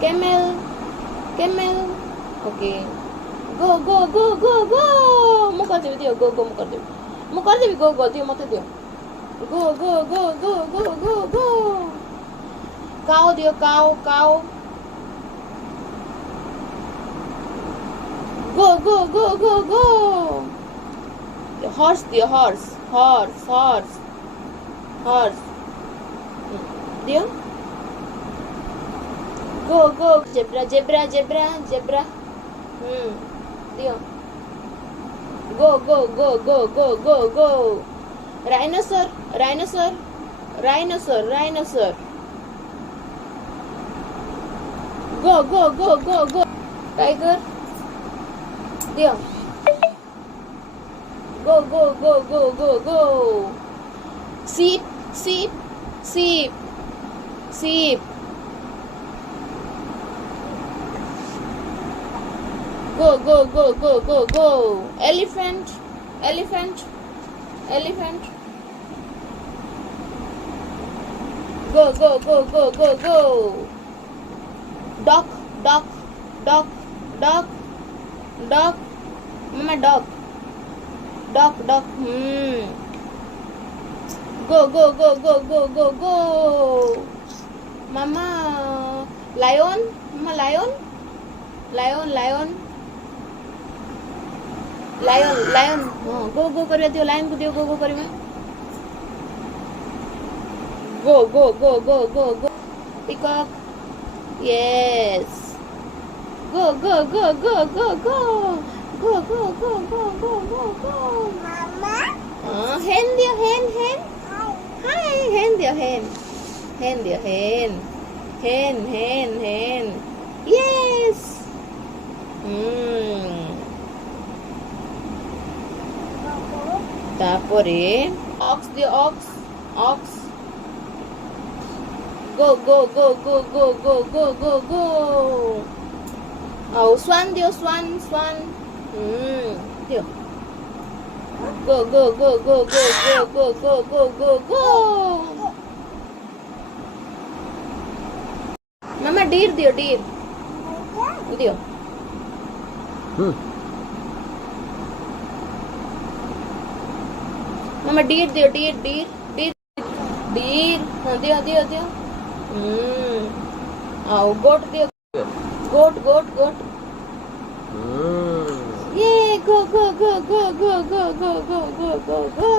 camel, camel. Okay. Go, go, go, go, go. ମୁଁ କରିଦେବି ଦିଅ go go ମୁଁ କରିଦେବି go go ଦିଅ ମତେ ଦିଅ go go go go go go go. cow ଦିଅ cow cow. go go go go go. horse दियो horse horse horse horse दियो go go. zebra zebra zebra zebra दियो go go go go go go go. rhinoceros rhinoceros rhinoceros rhinoceros go go go go go. tiger दियो go go go go go go. sheep sheep sheep sheep go go go go go go. elephant elephant elephant go go go go go go. duck duck duck duck duck mama duck duck duck go go go go go go go. mama lion mama lion lion lion lion lion go go करवा दियो lion को दियो go go करवा go go go go go go. peacock yes go go go go go go go go go go go go go. mama hen दियो hen hen hi hen दियो hen दियो hen hen yes তারপরে ox দিও ox ox go go go go go go go go go. swan দিও swan swan দিও go go go go go go go go go go. mama deer দিও deer দিও mama deer दियो deer deer deer deer दियो दियो दियो goat दियो goat goat goat ये go go go go go go go go go go go.